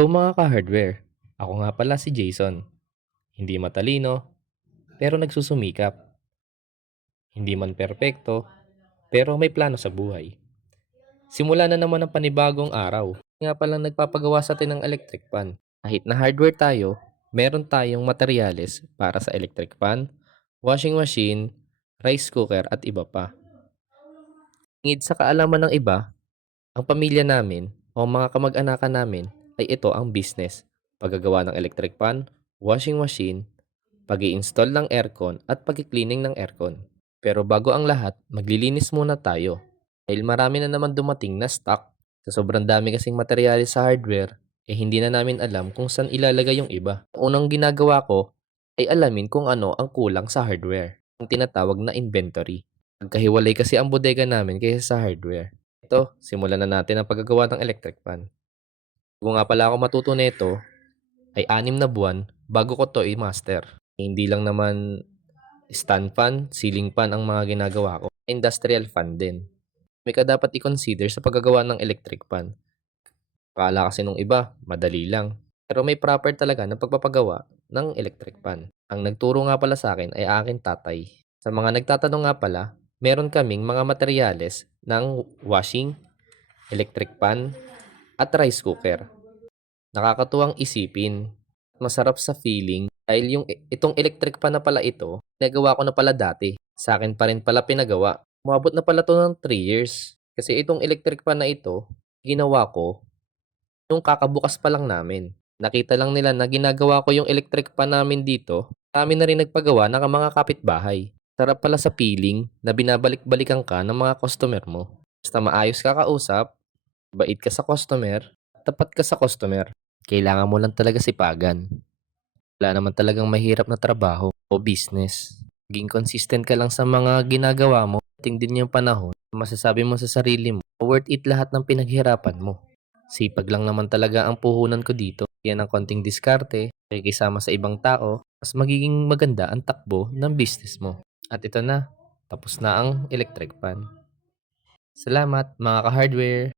So mga ka-hardware, ako nga pala si Jason. Hindi matalino, pero nagsusumikap. Hindi man perpekto, pero may plano sa buhay. Simula na naman ang panibagong araw. Nga palang nagpapagawa sa atin ng electric fan. Kahit na hardware tayo, meron tayong materyales para sa electric fan, washing machine, rice cooker at iba pa. Ngid sa kaalaman ng iba, ang pamilya namin o mga kamag-anakan namin ay ito ang business. Paggagawa ng electric fan, washing machine, pag install ng aircon at pag-cleaning ng aircon. Pero bago ang lahat, maglilinis muna tayo. Dahil marami na naman dumating na stock. Sa sobrang dami kasing materyales sa hardware, hindi na namin alam kung saan ilalagay yung iba. Ang unang ginagawa ko ay alamin kung ano ang kulang sa hardware. Ang tinatawag na inventory. Magkahiwalay kasi ang bodega namin kaysa sa hardware. Ito, simulan na natin ang paggagawa ng electric fan. Kung nga pala ako matuto nito, ay 6 na buwan bago ko to i-master. Hindi lang naman stand fan, ceiling fan ang mga ginagawa ko. Industrial fan din. May ka dapat i-consider sa paggagawa ng electric fan. Akala kasi nung iba, madali lang. Pero may proper talaga na pagpapagawa ng electric fan. Ang nagturo nga pala sa akin ay aking tatay. Sa mga nagtatanong nga pala, meron kaming mga materyales ng washing, electric pan, at rice cooker. Nakakatuwang isipin. Masarap sa feeling dahil itong electric pan na pala ito, nagawa ko na pala dati. Sa akin pa rin pala pinagawa. Umabot na pala to ng 3 years. Kasi itong electric pan na ito, ginawa ko nung kakabukas pa lang namin. Nakita lang nila na ginagawa ko yung electric pan namin dito. Kami na rin nagpagawa ng mga kapitbahay. Sarap pala sa feeling na binabalik-balikan ka ng mga customer mo. Basta maayos ka kausap, bait ka sa customer, tapat ka sa customer. Kailangan mo lang talaga sipagan. Wala naman talagang mahirap na trabaho o business. Maging consistent ka lang sa mga ginagawa mo. Ting din yung panahon, masasabi mo sa sarili mo, worth it lahat ng pinaghirapan mo. Sipag lang naman talaga ang puhunan ko dito. Yan ang konting diskarte, pakikisama sa ibang tao, mas magiging maganda ang takbo ng business mo. At ito na, tapos na ang electric fan. Salamat mga ka-hardware!